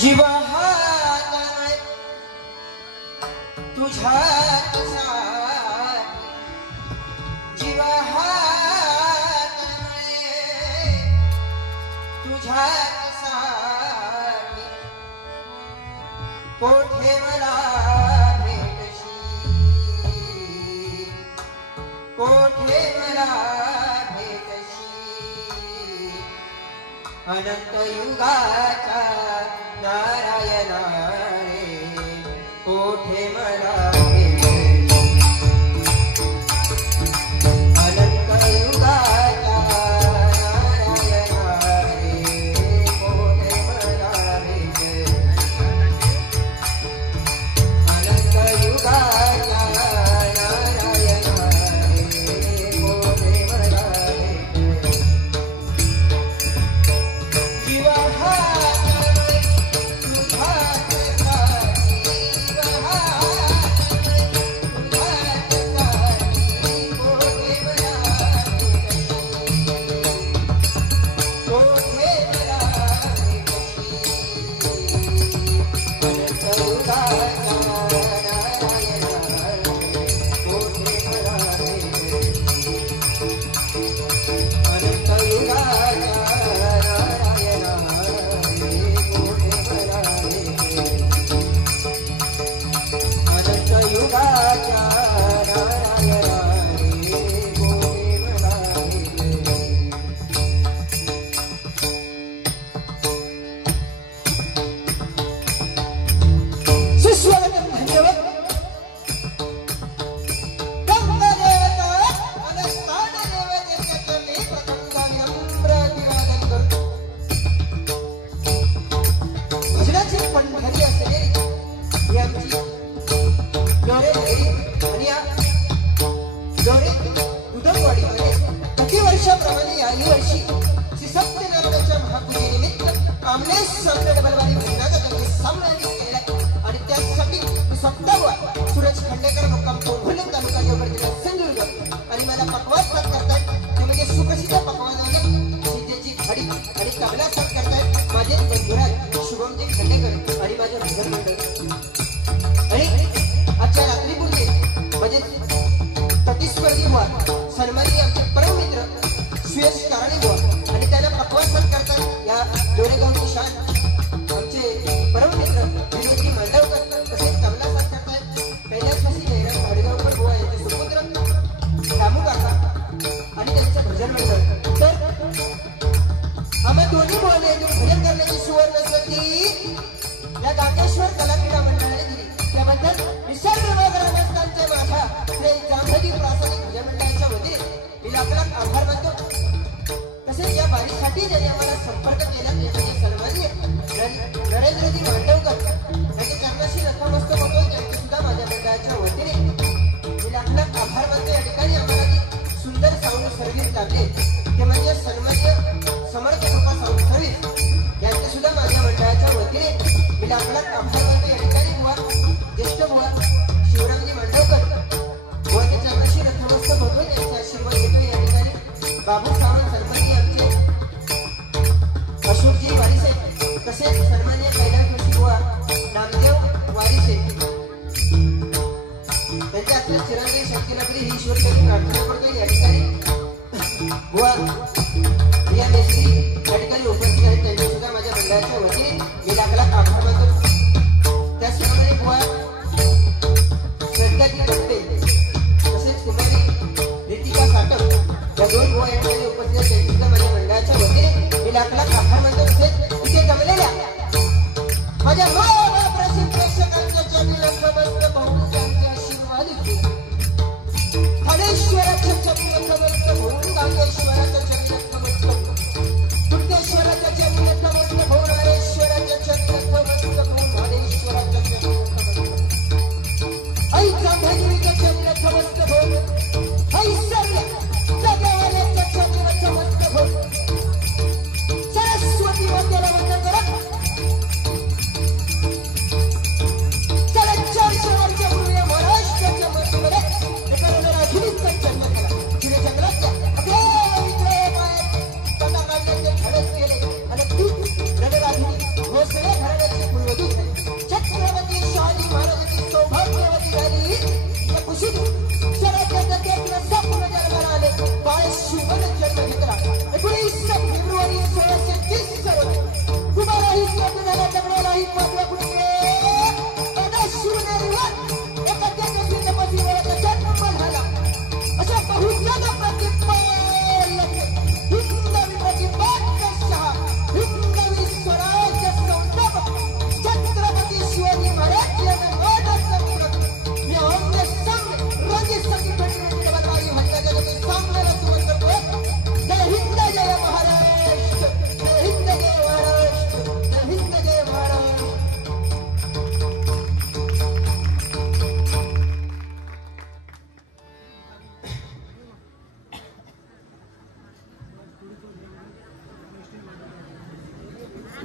जीवा तुझा जीवा तुझा कोठे मला भेटशी कोठे मला भेटशी अनंत युगाचा नारायणा रे कोठे मला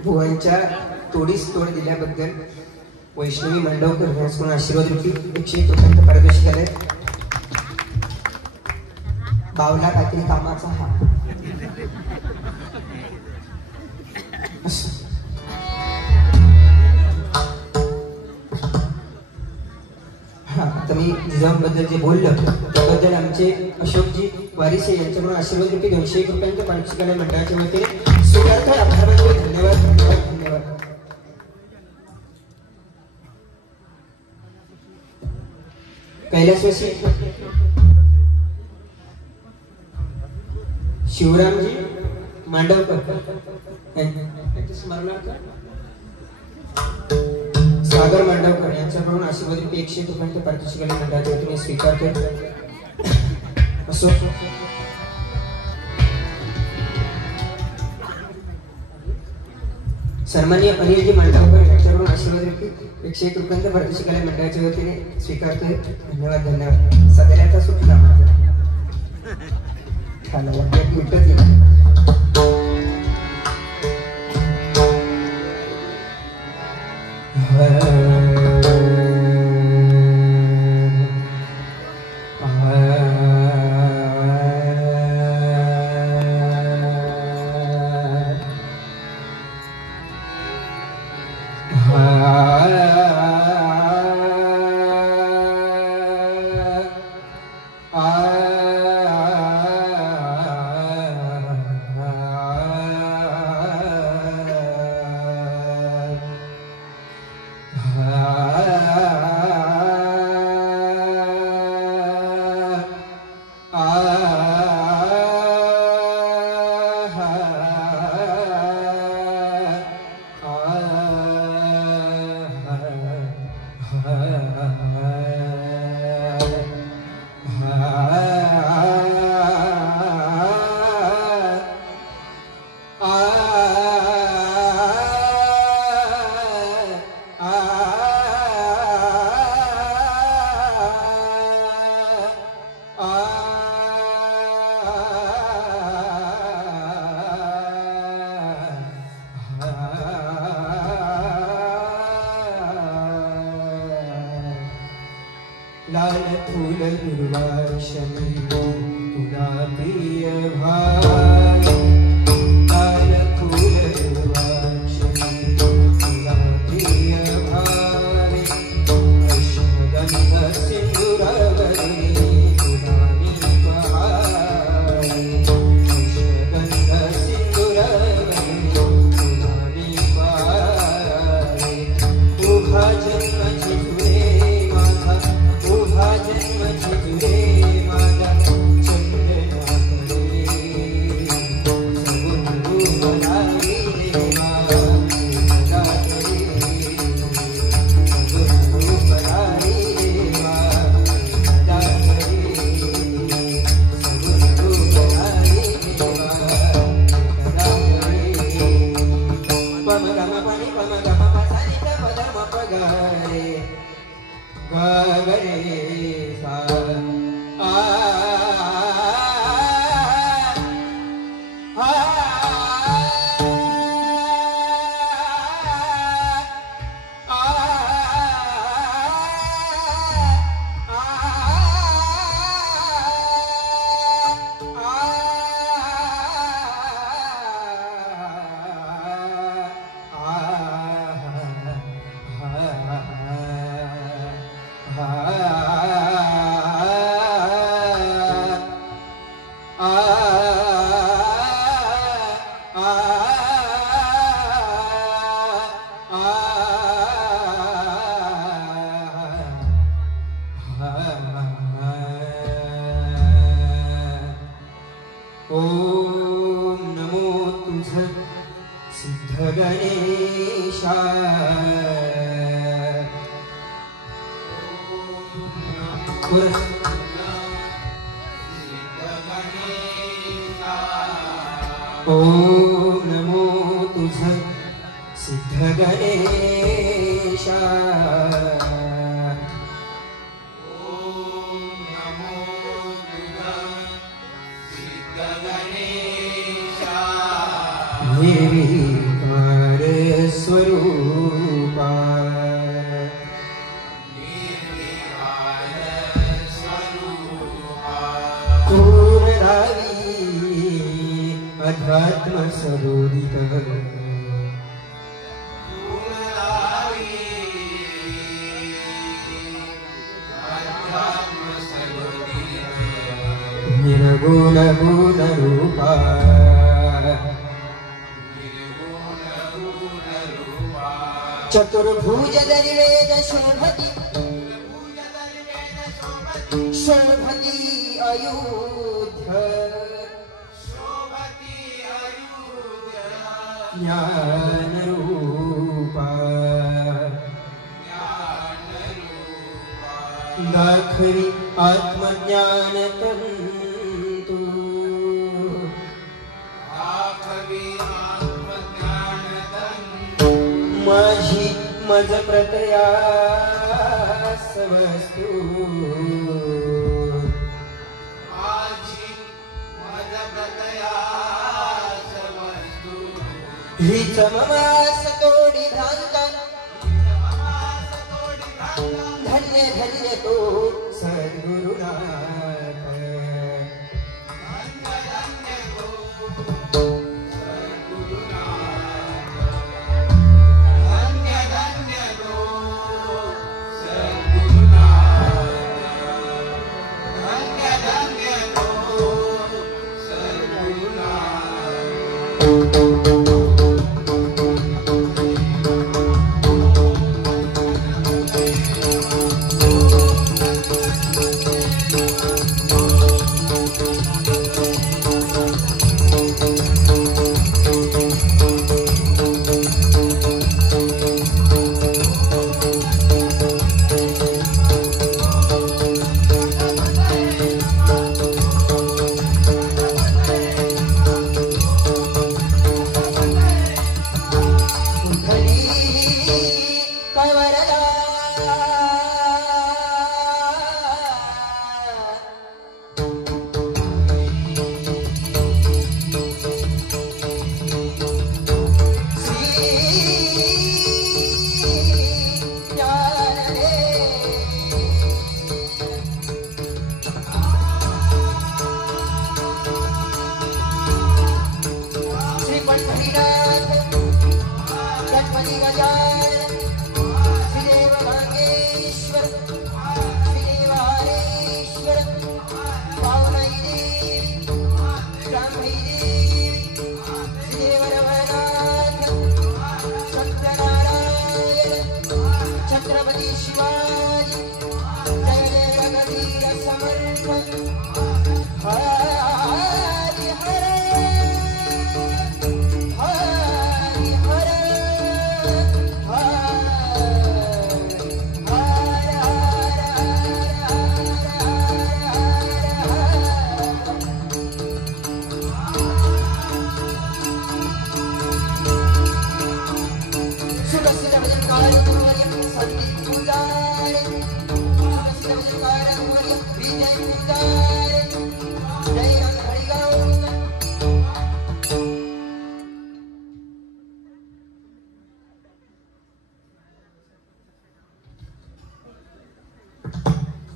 भुवनच्या तोडीस तोड दिल्याबद्दल वैष्णवी मांडवकर यांच्याकडून आशीर्वाद रूपी 101 रुपयांचं पारितोषिक आलंय. बावला काहीतरी कामाचा हा आता मी जिजाऊबद्दल जे बोललो त्याबद्दल आमचे अशोकजी वारिसे यांच्याकडून आशीर्वाद रूपी 201 रुपयांचं पारितोषिक आलंय. मंडळाच्या वतीने स्वीकारतो. आभार मानतो. धन्यवाद धन्यवाद धन्यवाद. कैलासवासी शिवरामजी मांडवकर सागर मांडवकर यांच्याकडून आशीर्वाद रूपी 101 रुपयांचं पारितोषिक आलंय. मंडळाच्या वतीने स्वीकारतो. असो सन्माननीय अनिलजी मांडवकर यांच्याकडून आशीर्वाद रूपी 101 रुपयांचं पारितोषिक आलंय. मंडळाच्या वतीने स्वीकारतोय. धन्यवाद धन्यवाद. सगळ्याचा सुटला माझा ओम नमो तुझ सिद्ध गणेशा ओम नमो तुझ सिद्ध गणेशा निर्विकार स्वरूपा पूर्णावी अध्यात्म सरोदित निर्गुण गुण रूपा चतुर्भुज दरिवेद शोभति शोभति अयोध्या ज्ञान रूपा दाखवी आत्मज्ञान तंतु माझी मज प्रतयास वस्तू ही चममास तोडी धांता धन्य धन्य तो सद्गुरुनाथ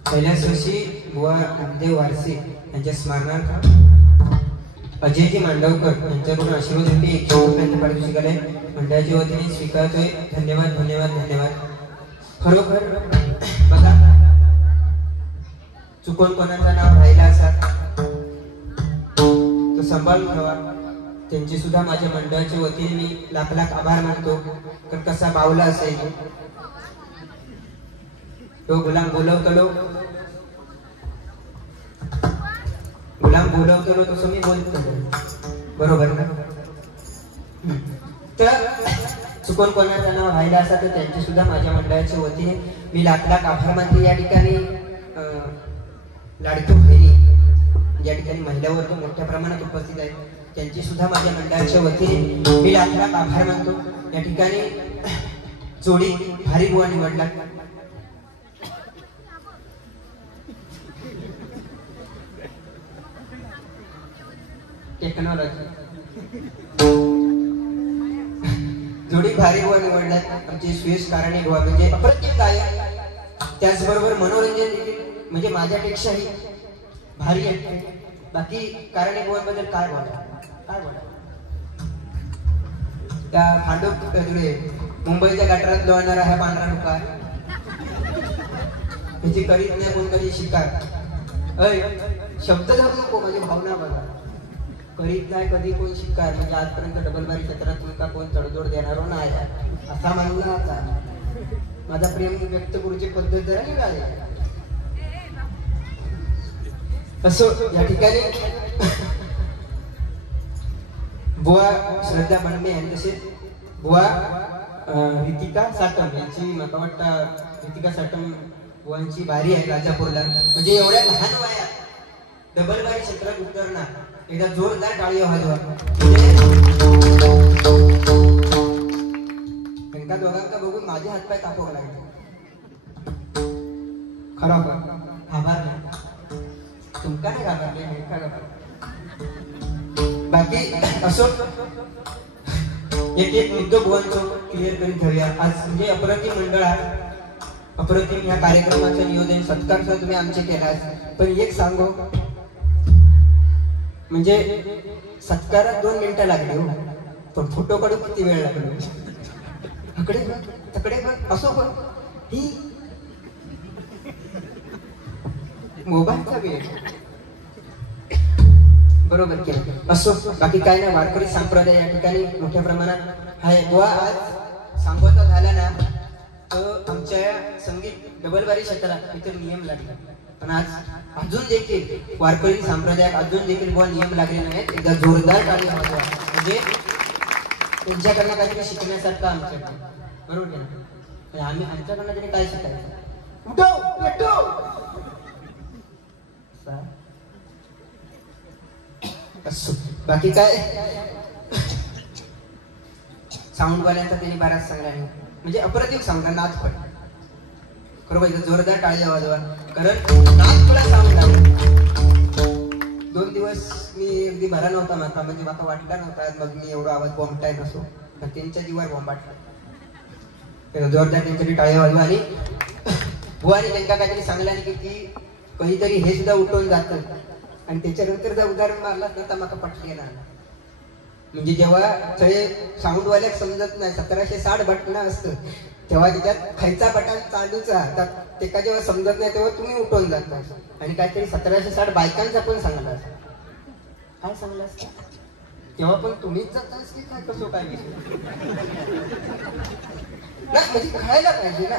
कैलासवासी बुवा नामदेव वारसे यांच्या स्मरणार्थ अजयजी मांडवकर यांच्याकडून आशीर्वाद रुपये 100 रुपयांचे पारितोषिक आले मंडळाच्या वतीने स्वीकारतोय. धन्यवाद धन्यवाद धन्यवाद. खरोखर बघा चुकून कोणाचं नाव राहिला असा तो सांभाळून ठेवा. त्यांची सुद्धा माझ्या मंडळाच्या वतीने मी लाख लाख आभार मानतो. कारण कसा बावला असेल तो गुलाम बोलवतलो गुलाम बोलवतो तसं मी बोलतो, बरोबर ना? तर चुकून कोणाचं नाव राहिलं असं तर त्यांची सुद्धा माझ्या मंडळाच्या वतीने मी लाख लाख आभार मानते. या ठिकाणी लाडकी बहिणी या ठिकाणी महिला वर्ग मोठ्या प्रमाणात उपस्थित आहेत, त्यांची सुद्धा माझ्या मंडळाच्या वतीने मी लाख लाख आभार मानतो. या ठिकाणी जोडी भारी बुवा निवडला. टेक्नॉलॉजी जोडी भारी बुवा निवडल्यात. आमचे सुयश कारणे बुवा म्हणजे अप्रतिम गायक, त्याचबरोबर मनोरंजन देखील म्हणजे माझ्यापेक्षाही भारी आहे. बाकी कारणे बुवांबद्दल काय बोला, काय बोला. त्या भांडूप मुंबईच्या गटारात लोळणारा हा पांढरा डुकार, त्याची करीत नाही कोण कधी शिकार. शब्द धरू नको, माझी भावना बघा. करीत नाही कधी कोण शिकार म्हणजे आजपर्यंत डबलबारी क्षेत्रात तुमका कोण तडजोड देणार नाही असा मानला आता. माझा प्रेम व्यक्त करूची पद्धत जरा निघाली. असं या ठिकाणी बुवा श्रद्धा बनमे आणि तसेच बुवा रितिका साटम यांची मला वाटतं रितिका साटम बुवांची बारी आहे राजापूरला. म्हणजे एवढ्या लहान वयात डबलबारी क्षेत्रात उतरणार, एकदा जोरदार टाळी वाजवा. त्यांना दोघांना बघून माझे हातपाय कापावे लागले. खरोखर घाबरले, तुमका नाही घाबरले का घाबरले. बाकी असो एक एक मुद्दा बुवांचं क्लिअर करून ठेवूया. आज म्हणजे अप्रतिम मंडळ आहे, अप्रतिम या कार्यक्रमाचं नियोजन सत्कार सुद्धा तुम्ही आमचे केला. पण एक सांगू म्हणजे सत्कारात 2 मिनिटं लागली हो, पण फोटो काढून किती वेळ लागलो. तकडे असो पण ही मोबाईलचा वेळ बरोबर केलं. असो बाकी काय नाही. वारकरी संप्रदाय या ठिकाणी मोठ्या प्रमाणात आहे. बुवा आज सांगोता झाला ना तर आमच्या संगीत डबलबारी क्षेत्रात इतर नियम लागले, पण आज अजून देखील वारकरी संप्रदायात अजून देखील बुवा नियम लागले नाहीत. एकदा जोरदार टाळी वाजवा. म्हणजे त्यांच्याकडनं काहीतरी शिकण्यासारखं आमच्याकडे, बरोबर की आम्ही आमच्याकडनं तरी काय शिकायचं. उठव पेटव बाकी काय साऊंडवाल्यांचा त्यांनी बराच सांगला नाही, म्हणजे अप्रतिम सांगला नाच पण बरोबर. जोरदार टाळ्या वाजवा कारण नाच पण साऊंड लागला. 2 दिवस मी अगदी भरा नव्हता माका, म्हणजे माका वाटला नव्हता मग मी एवढा आवाज बॉम्बटाय नसो, पण त्यांच्या जीवावर बॉम्बाटला. जोरदार त्यांच्यासाठी टाळ्या वाजवा. आणि बुवानी त्यांना काहीतरी सांगला नाही की कधीतरी हे सुद्धा उठवून जातं आणि त्याच्यानंतर जर उदाहरण मारलाच ना तर माका पटले ना. म्हणजे जेव्हा सगळे साऊंडवाल्याक समजत नाही 1760 बटणं असतं तेव्हा त्याच्यात खायचा बटन चालूचा ते का जेव्हा समजत नाही तेव्हा तुम्ही उठवून जाता. आणि काहीतरी 1760 बायकांचा पण सांगला असं काय सांगला असतं तेव्हा पण तुम्हीच जातास की काय कसं काय ना, म्हणजे कळायला पाहिजे ना.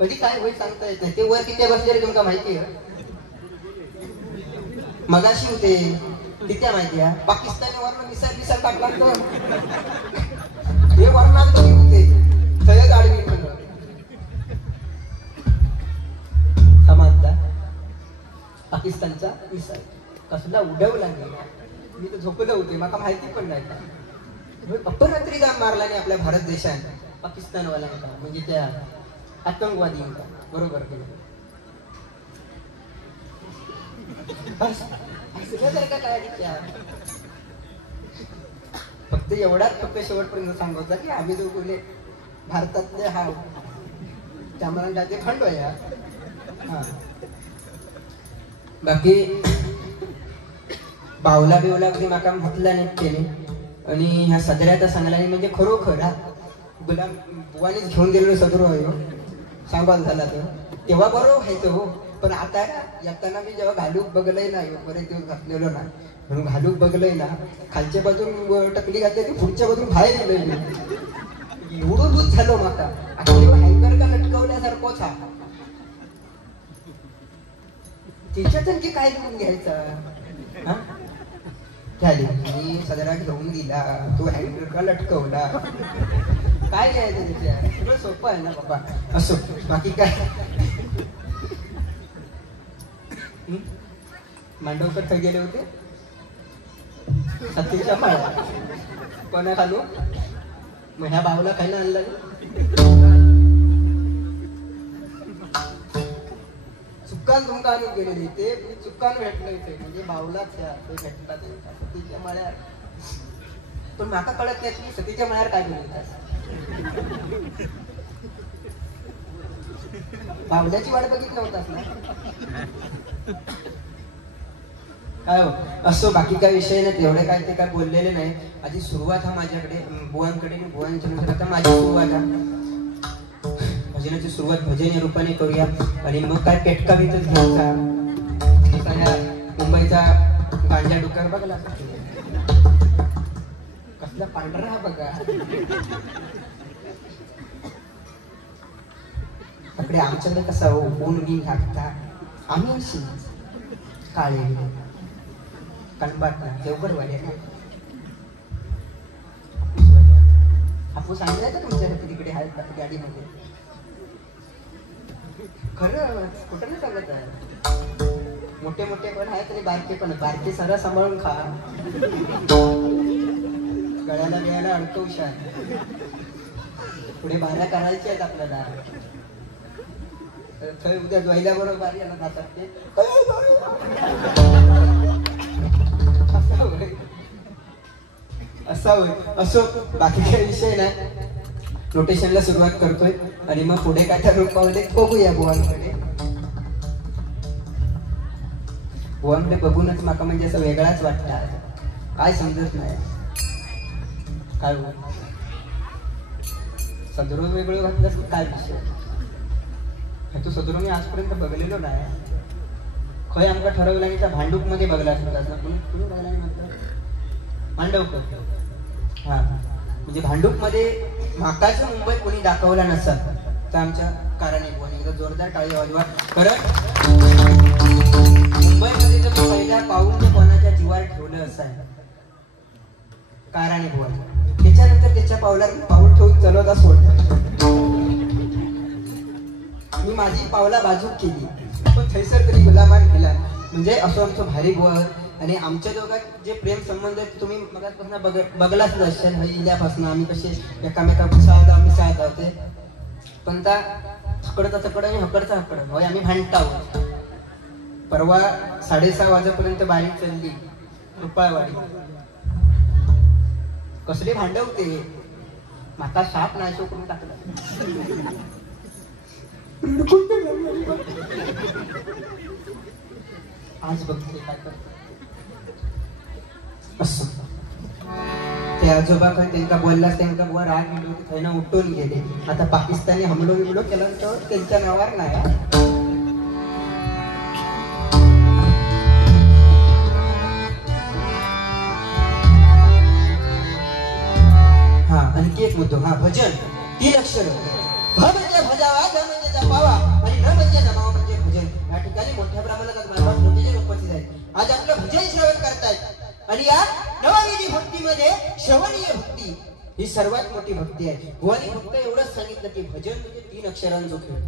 कधी काय होईल सांगता येत नाही. ते वर किती बसले तुमका माहिती आहे. मगाशी होते तिथे माहिती आहे पाकिस्तानी वर्ण मिसाईल टाकला हे वर्णात होते सगळ्यात आडवी समजला. पाकिस्तानचा मिसाईल कसला उडवला गेला मी तर झोपलं होते मला माहिती पण नाही. अपरात्री जाम मारला नाही आपल्या भारत देशाने पाकिस्तानवाल्यांका, म्हणजे त्या आतंकवादींका, बरोबर केलं. फक्त एवढाच फक्त शेवटपर्यंत सांगायचं की आम्ही जो बोले भारतातले हा त्यामुळे ते खंड या. बाकी बावला बिवला कधी माका म्हटला नाही केले. आणि ह्या सदऱ्याचा सांगला नाही म्हणजे खरोखर हा गुलाम बुवानीच घेऊन गेलेलो सदर हो सांभाळ झाला तेव्हा बरोबर व्हायचं हो. पण आता येताना मी जेव्हा घालूक बघलंय ना बरेच दिवस घातलेलो ना म्हणून घालूक बघलंय ना खालच्या बाजून टकली घातली ती पुढच्या बाजून बाहेर गेलोय एवढं दूध झालो माका. आता हँगर का लटकवल्यासारखंच हा तिच्यात आणखी काय लिहून घ्यायचं हा झाली मी सदरा घेऊन दिला तो हँगर का लटकवला काय घ्यायचं तिच्या सगळं सोपं आहे ना बाबा असो बाकी काय मांडवकर थै गेले होते सत्तीच्या माळ्या कोणा खालू मग ह्या भाऊला खायला आणलं चुक्कान तुमका आणून गेलेले ते चुक्कान भेटलं इथे म्हणजे भाऊलाच भेटला ते सतीच्या माळ्यावर पण माका कळत नाही की सतीच्या माळ्यावर काय बोलतात बावल्याची वाट बघितलं होतास ना काय हो असो बाकी काय विषय नाही एवढे काय ते काय बोललेले नाही आधी सुरुवात हा माझ्याकडे बुवांकडे बुवांच्या नंतर आता माझी सुरुवात हा भजनाची सुरुवात भजन या रूपाने करूया आणि मग काय पेटका भीतच घ्यायचा मुंबईचा गांजा डुकर बघला कसला पांढरा बघा इकडे आमच्याकडे कसा हो ऊन बिन लागता आम्ही अशी काळे कणबाट ना देवघर वाले ना हापूस सांगितलं का तुमच्यासाठी तिकडे आहेत गाडीमध्ये खरं कुठं नाही सांगत आहे मोठे मोठे पण आहेत आणि बारके पण बारके सगळं सांभाळून खा गळ्याला बिळाला अडकवू शान पुढे बाऱ्या करायच्या आहेत आपल्याला थंय उद्या जोयल्या बरोबर बारी याला जातात ते असा होय असो बाकी काही विषय नाही रोटेशनला सुरुवात करतोय आणि मग पुढे काय त्या रूपामध्ये बघूया बुवांकडे बुवांकडे बघूनच माका म्हणजे असं वेगळाच वाटतं काय समजत नाही काय सदरो वेगळं वाटलं काय विषय तू सदरो मी आजपर्यंत बघलेलो नाही खय आमका ठरवलं आणि त्या भांडूप मध्ये बघला तुम्ही बघला म्हणतो भांडवकर हा म्हणजे भांडूप मध्ये माकाचं मुंबई कोणी दाखवला नसत तर आमच्या कारणे कोणी एकदा जोरदार टाळी वाजवा खरं मुंबईमध्ये जर पहिल्या पाऊल कोणाच्या जीवावर ठेवलं असं कारणे बुवा त्याच्यानंतर त्याच्या पाऊल ठेवून चलवता सोडलं मी माझी पावला बाजूक केली पण थैसर तरी गुलामान केला म्हणजे असं आमचं भारी बुवा आणि आमच्या दोघात जे प्रेम संबंध आहेत तुम्ही मगापासून बघलाच नसेल इल्यापासून आम्ही कसे एकामेका मिसळत होते पण त्या थकडचा थकड आणि हकडचा हकड होय आम्ही भांडता आहोत परवा 6:30 वाजेपर्यंत बारी चालली रुपाळवाडी कसले भांडवते माका शाप नाशो करून टाकला आज बघते काय करतो असं ते आजोबा काय त्यांना बोललास त्यांना बुवा राग गेलो थैना उठून गेले आता पाकिस्तानी हमलो बिमलो केला तर त्यांच्या नावावर नाही हा आणखी एक मुद्दा हा भजन 3 अक्षर भ म्हणजे भजावा ज म्हणजे जपावा आणि न म्हणजे नमावा म्हणजे भजन या ठिकाणी मोठ्या प्रमाणात महाराज मोठे उपस्थित आहेत आज आपलं भजन श्रवण करतायत आणि या नवविधी भक्तीमध्ये श्रवणीय भक्ती ही सर्वात मोठी भक्ती आहे भवानी फक्त एवढंच सांगितलं की भजन म्हणजे 3 अक्षरांचा खेळ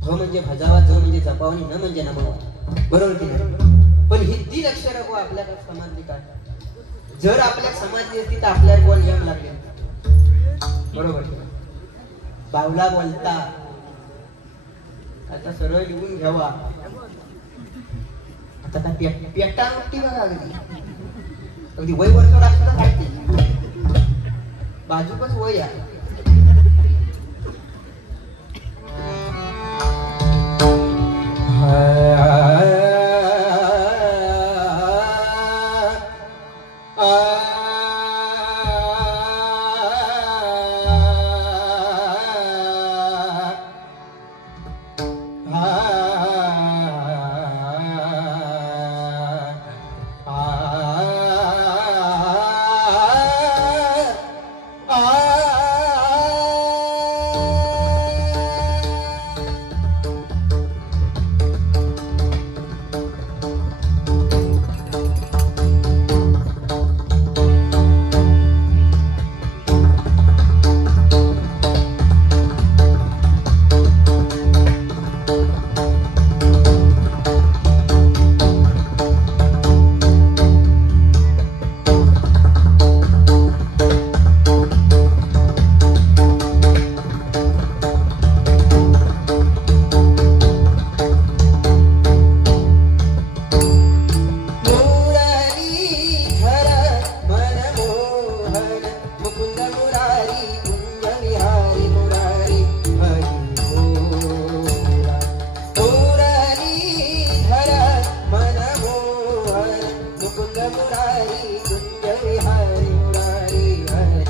भ म्हणजे भजावा ज म्हणजे जपावा आणि न म्हणजे नमावा बरोबर की नाही पण ही 3 अक्षर आपल्याला समजली काय जर आपल्याला समजली असती तर आपल्याला कोण नियम लागले बरोबर बावला बोलता आता सरळ लिहून घ्यावा आता काय पेटा नोटी बघा अगदी वय वर्षाला सुद्धा काढते बाजूकच वय आहे मनमोहन मुकुंद मुरारी कुंज विहारी मुरारी हरि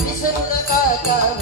विसरू नका